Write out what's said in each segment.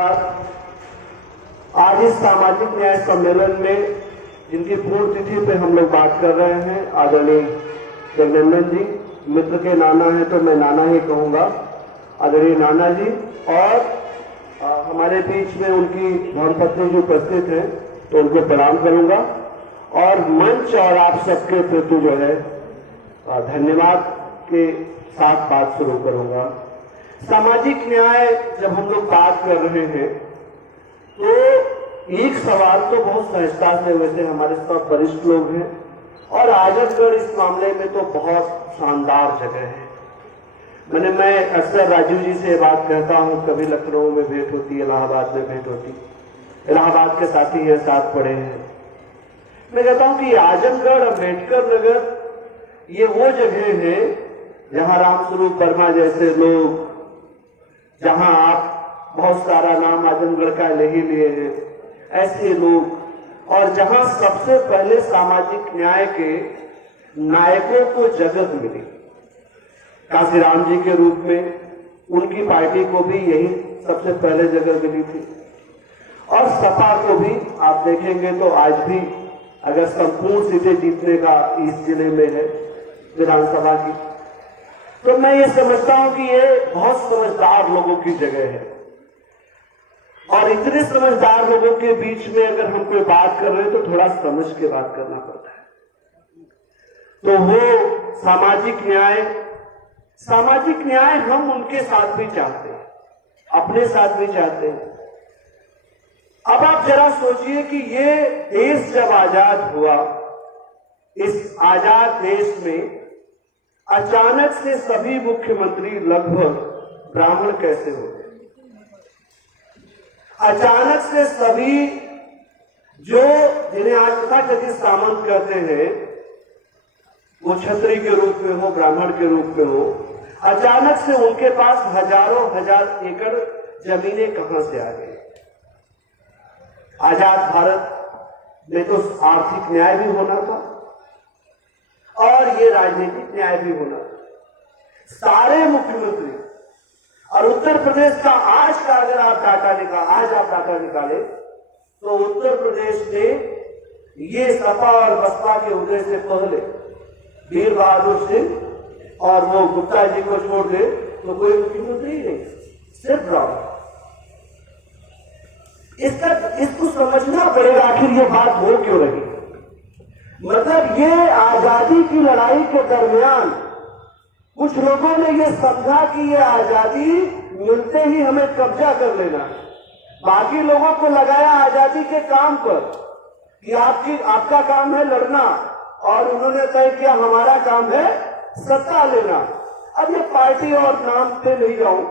धन्यवाद। आज इस सामाजिक न्याय सम्मेलन में जिनकी पूर्ण तिथि पे हम लोग बात कर रहे हैं, आदरणीय जगनंदन जी, मित्र के नाना है तो मैं नाना ही कहूंगा, आदरणीय नाना जी, और हमारे बीच में उनकी धर्मपत्नी जो उपस्थित हैं तो उनको प्रणाम करूंगा और मंच और आप सबके प्रति जो है धन्यवाद के साथ बात शुरू करूंगा। सामाजिक न्याय जब हम लोग बात कर रहे हैं तो एक सवाल तो बहुत सहजता से वैसे हमारे सब वरिष्ठ लोग हैं और आजमगढ़ इस मामले में तो बहुत शानदार जगह है। मैं अक्सर राजीव जी से बात कहता हूं, कभी लखनऊ में भेंट होती, इलाहाबाद में भेंट होती, इलाहाबाद के साथी है, साथ पढ़े हैं। मैं कहता हूं कि आजमगढ़ अम्बेडकर नगर ये वो जगह है जहां रामस्वरूप वर्मा जैसे लोग, जहां आप बहुत सारा नाम आजमगढ़ का ले ही लिए हैं, ऐसे लोग, और जहां सबसे पहले सामाजिक न्याय के नायकों को जगह मिली, काशीराम जी के रूप में उनकी पार्टी को भी यही सबसे पहले जगह मिली थी। और सपा को भी आप देखेंगे तो आज भी अगर संपूर्ण सीटें जीतने का इस जिले में है विधानसभा की, तो मैं ये समझता हूं कि ये बहुत समझदार लोगों की जगह है। और इतने समझदार लोगों के बीच में अगर हम कोई बात कर रहे हैं तो थोड़ा समझ के बात करना पड़ता है। तो वो सामाजिक न्याय हम उनके साथ भी चाहते हैं, अपने साथ भी चाहते हैं। अब आप जरा सोचिए कि ये देश जब आजाद हुआ, इस आजाद देश में अचानक से सभी मुख्यमंत्री लगभग ब्राह्मण कैसे हो गए? अचानक से सभी जो जिन्हें आज तथाकथित सामंत कहते हैं वो क्षत्रिय के रूप में हो, ब्राह्मण के रूप में हो, अचानक से उनके पास हजारों हजार एकड़ जमीनें कहां से आ गई? आजाद भारत में तो आर्थिक न्याय भी होना था और ये राजनीतिक न्याय भी होना था। सारे मुख्यमंत्री, और उत्तर प्रदेश का आज का अगर आप डाटा निकाले तो उत्तर प्रदेश में ये सपा और बसपा के उदय से पहले वीर बहादुर सिंह और वो गुप्ता जी को छोड़ दे तो कोई मुख्यमंत्री ही नहीं, सिर्फ ब्राह्मण। इसको समझना पड़ेगा आखिर ये बात हो क्यों रही। मतलब ये आजादी की लड़ाई के दरमियान कुछ लोगों ने ये समझा कि ये आजादी मिलते ही हमें कब्जा कर लेना, बाकी लोगों को लगाया आजादी के काम पर कि आपका काम है लड़ना, और उन्होंने तय किया हमारा काम है सत्ता लेना। अब ये पार्टी और नाम पे नहीं जाऊं,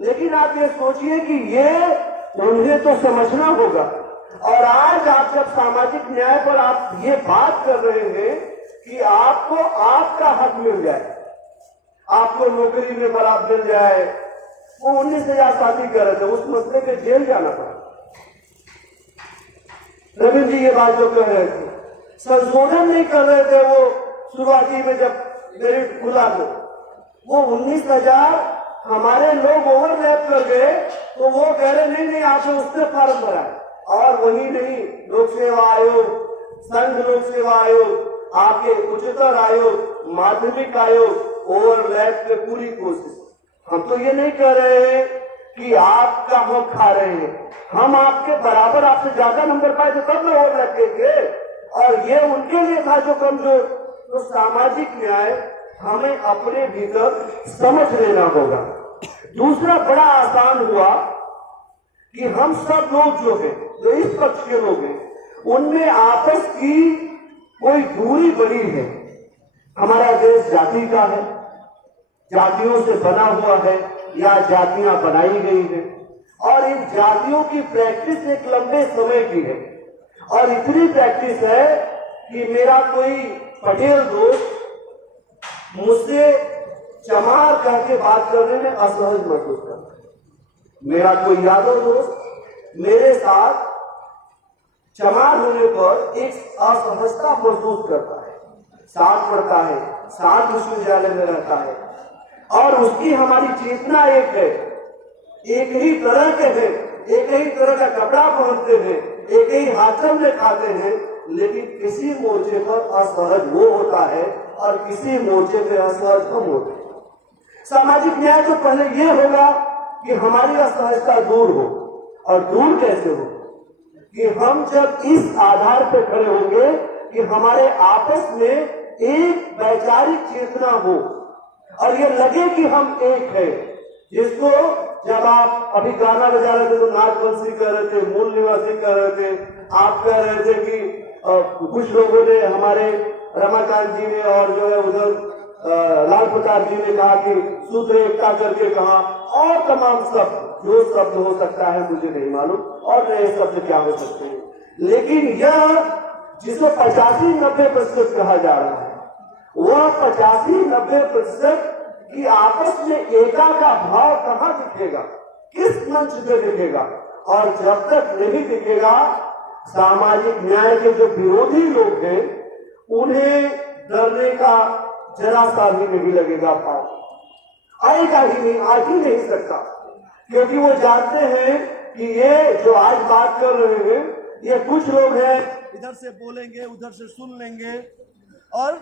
लेकिन आप ये सोचिए कि ये उन्हें तो समझना होगा। और आज आप जब सामाजिक न्याय पर आप ये बात कर रहे हैं कि आपको आपका हक मिल जाए, आपको नौकरी में बराबर मिल जाए, वो 19,000 साथी कर रहे थे, उस मसले के जेल जाना पड़ा। रविंद्र जी ये बात जो कह रहे थे, संशोधन नहीं कर रहे थे वो शुरुआती में जब मेरिट खुला तो वो 19,000 हमारे लोग ओवरलैप कर गए, तो वो कह रहे नहीं आपने उससे फार्म भरा है। और वही नहीं, लोक सेवा आयोग, संघ लोक सेवा आयोग, आपके उच्चतर आयोग, माध्यमिक आयोग, ओवरलैप पे पूरी कोशिश। हम तो ये नहीं कह रहे हैं कि आपका हम खा रहे हैं, हम आपके बराबर, आपसे ज्यादा नंबर पाए तो तब ना ओवरलैप के, और ये उनके लिए था जो कमजोर। तो सामाजिक न्याय हमें अपने भीतर समझ लेना होगा। दूसरा बड़ा आसान हुआ कि हम सब लोग जो है, जो इस पक्ष के लोग हैं, उनमें आपस की कोई दूरी बनी है। हमारा देश जाति का है, जातियों से बना हुआ है या जातियां बनाई गई है, और इन जातियों की प्रैक्टिस एक लंबे समय की है। और इतनी प्रैक्टिस है कि मेरा कोई पटेल दोस्त मुझसे चमार कह के बात करने में असहज महसूस करता है, मेरा कोई यादव दोस्त मेरे साथ चमार होने पर एक असहजता महसूस करता है, साथ पढ़ता है, साथ विश्वविद्यालय में रहता है, और उसकी हमारी चेतना एक है, एक ही तरह के हैं, एक ही तरह का कपड़ा पहनते हैं, एक ही हाथम में खाते हैं, लेकिन किसी मोर्चे पर असहज वो होता है और किसी मोर्चे पर असहज हम होते हैं। सामाजिक न्याय तो पहले ये होगा कि हमारी असहजता दूर हो, और दूर कैसे हो कि हम जब इस आधार पर खड़े होंगे कि हमारे आपस में एक वैचारिक चेतना हो और ये लगे कि हम एक है। जिसको जब आप अभी गाना बजा रहे थे तो नागवंशी कह रहे थे, मूल निवासी कह रहे थे, आप कह रहे थे कि कुछ लोगों ने, हमारे रमाकांत जी ने और जो है उधर लाल प्रसाद जी ने कहा कि सूत्र एकता करके कहा, और तमाम शब्द, जो शब्द हो सकता है मुझे नहीं मालूम, और नए शब्द क्या हो सकते हैं, लेकिन यह जिसको 85-90% कहा जा रहा है, वह 85-90% की आपस में एका का भाव कहाँ दिखेगा, किस मंच पे दिखेगा? और जब तक नहीं दिखेगा, सामाजिक न्याय के जो विरोधी लोग हैं उन्हें डरने का जरा सा भी नहीं लगेगा भाव, आएगा ही नहीं, आ ही नहीं सकता, क्योंकि वो जानते हैं कि ये जो आज बात कर रहे हैं, ये कुछ लोग हैं इधर से बोलेंगे, उधर से सुन लेंगे, और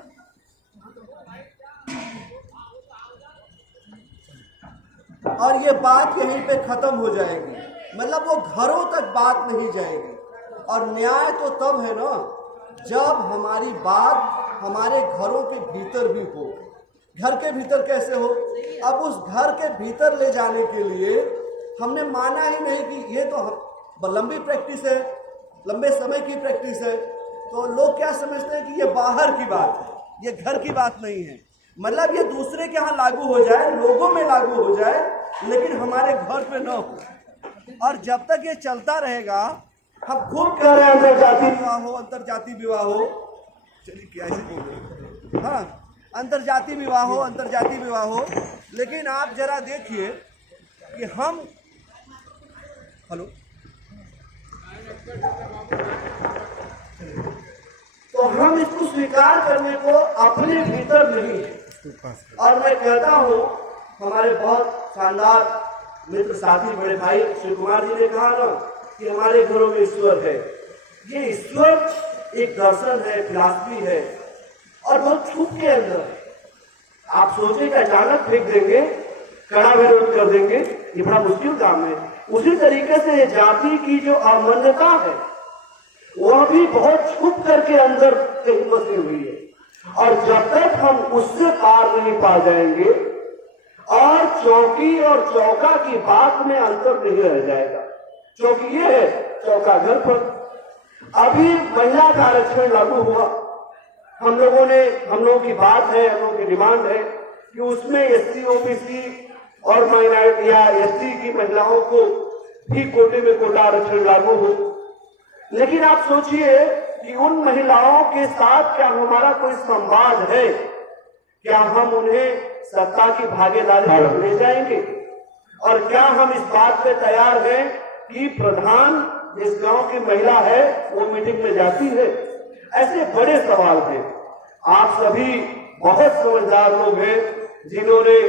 ये बात यहीं पे खत्म हो जाएगी, मतलब वो घरों तक बात नहीं जाएगी। और न्याय तो तब है ना जब हमारी बात हमारे घरों के भीतर भी हो। घर के भीतर कैसे हो? अब उस घर के भीतर ले जाने के लिए हमने माना ही नहीं कि ये तो लंबी प्रैक्टिस है, लंबे समय की प्रैक्टिस है, तो लोग क्या समझते हैं कि ये बाहर की बात है, ये घर की बात नहीं है। मतलब ये दूसरे के यहाँ लागू हो जाए, लोगों में लागू हो जाए, लेकिन हमारे घर पे न हो। और जब तक ये चलता रहेगा, हम खूब कह रहे हैं अंतरजातीय विवाह हो, अंतरजातीय विवाह हो, चलिए क्या ऐसे बोल रहे, हाँ, अंतरजातीय विवाह हो, अंतरजातीय विवाह हो, लेकिन आप जरा देखिए कि हम, हेलो, तो हम इसको स्वीकार करने को अपने भीतर नहीं है। और मैं कहता हूँ, हमारे बहुत शानदार मित्र साथी बड़े भाई श्री कुमार जी ने कहा ना कि हमारे घरों में ईश्वर है। ये ईश्वर एक दर्शन है, फिलॉसफी है, और बहुत छुप के अंदर है। आप सोचे कि अचानक फेंक देंगे, कड़ा विरोध कर देंगे, ये बड़ा मुश्किल काम है। उसी तरीके से जाति की जो अमान्यता है, वह भी बहुत छुप करके अंदर कहीं बसी हुई है, और जब तक हम उससे पार नहीं पा जाएंगे, और चौकी और चौका की बात में अंतर नहीं रह जाएगा। चौकी ये है, चौका घर पर। अभी महिला का आरक्षण लागू हुआ, हम लोगों की बात है, हम लोगों की डिमांड है कि उसमें एससी, ओबीसी और माइनॉरिटी या एससी की महिलाओं को भी कोटे में कोटा आरक्षण लागू हो। लेकिन आप सोचिए कि उन महिलाओं के साथ क्या हमारा कोई संवाद है? क्या हम उन्हें सत्ता की भागीदारी ले जाएंगे? और क्या हम इस बात पे तैयार हैं कि प्रधान जिस गांव की महिला है वो मीटिंग में जाती है? ऐसे बड़े सवाल हैं। आप सभी बहुत समझदार लोग हैं, जिन्होंने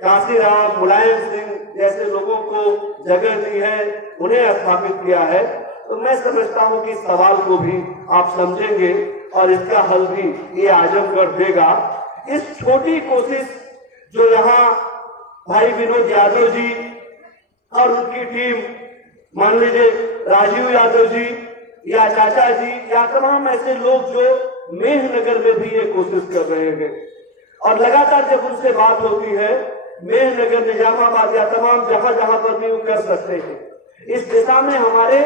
काशीराम, मुलायम सिंह जैसे लोगों को जगह दी है, उन्हें स्थापित किया है। तो मैं समझता हूं कि सवाल को भी आप समझेंगे और इसका हल भी ये आजमगढ़ देगा। इस छोटी कोशिश जो यहाँ भाई विनोद यादव जी और उनकी टीम, मान लीजिए राजीव यादव जी या चाचा जी या तमाम ऐसे लोग जो मेहनगर में भी ये कोशिश कर रहे हैं, और लगातार जब उनसे बात होती है, मेहनगर, निजामाबाद या तमाम जहां जहां पर भी वो कर सकते हैं, इस दिशा में हमारे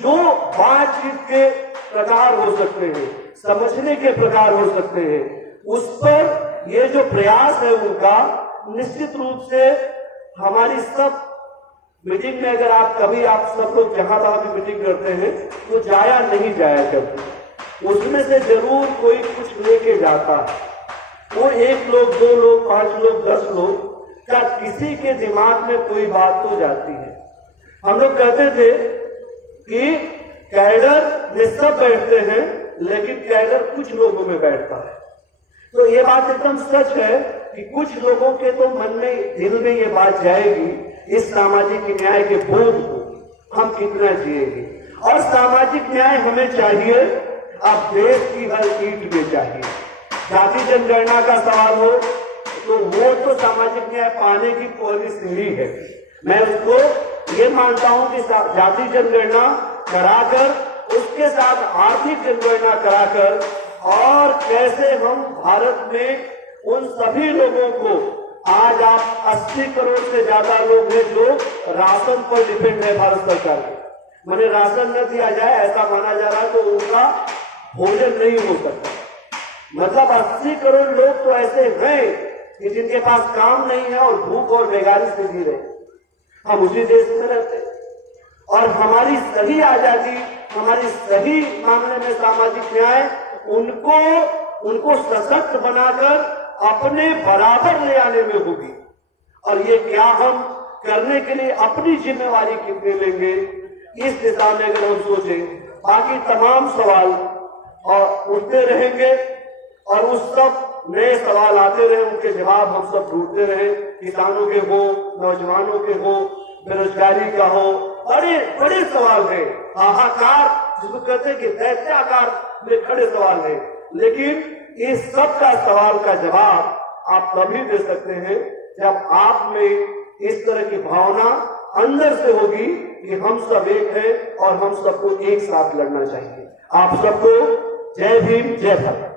जो बातचीत के प्रकार हो सकते हैं, समझने के प्रकार हो सकते हैं, उस पर ये जो प्रयास है उनका, निश्चित रूप से हमारी सब मीटिंग में, अगर आप कभी आप सब लोग जहां तहां भी मीटिंग करते हैं तो जाया नहीं जाया करते, उसमें से जरूर कोई कुछ लेके जाता है। वो 1 लोग, 2 लोग, 5 लोग, 10 लोग का किसी के दिमाग में कोई बात तो जाती है। हम लोग कहते थे कि कैडर में सब बैठते हैं, लेकिन कैडर कुछ लोगों में बैठता है। तो ये बात एकदम सच है कि कुछ लोगों के तो मन में, दिल में ये बात जाएगी, इस सामाजिक न्याय के बोध को, हम कितना जिएंगे। और सामाजिक न्याय हमें चाहिए, अब देश की हर ईंट में चाहिए। जाति जनगणना का सवाल हो तो वो तो सामाजिक न्याय पाने की पहली सीढ़ी है। मैं उसको ये मानता हूं कि जाति जनगणना कराकर उसके साथ आर्थिक जनगणना कराकर और कैसे हम भारत में उन सभी लोगों को, आज आप 80 करोड़ से ज्यादा लोग हैं जो राशन पर डिपेंड है भारत सरकार के, माने राशन न दिया जाए ऐसा माना जा रहा है तो उनका भोजन नहीं हो सकता। मतलब 80 करोड़ लोग तो ऐसे हैं कि जिनके पास काम नहीं है और भूख और बेगारी से जी रहे। हम उसी देश में रहते हैं और हमारी सही आजादी, हमारी सही मामले में सामाजिक न्याय उनको सशक्त बनाकर अपने बराबर ले आने में होगी। और ये क्या हम करने के लिए अपनी जिम्मेवारी कितनी लेंगे, इस दिशा में अगर हम सोचें, बाकी तमाम सवाल और उठते रहेंगे और उस सब नए सवाल आते रहे, उनके जवाब हम सब ढूंढते रहे। किसानों के हो, नौजवानों के हो, बेरोजगारी का हो, बड़े बड़े सवाल है, हाहाकार जिसको कहते हैं कि दैत्याकार में खड़े सवाल है। लेकिन इस सब का सवाल का जवाब आप तभी दे सकते हैं जब आप में इस तरह की भावना अंदर से होगी कि हम सब एक हैं और हम सबको एक साथ लड़ना चाहिए। आप सबको जय भीम, जय भारत।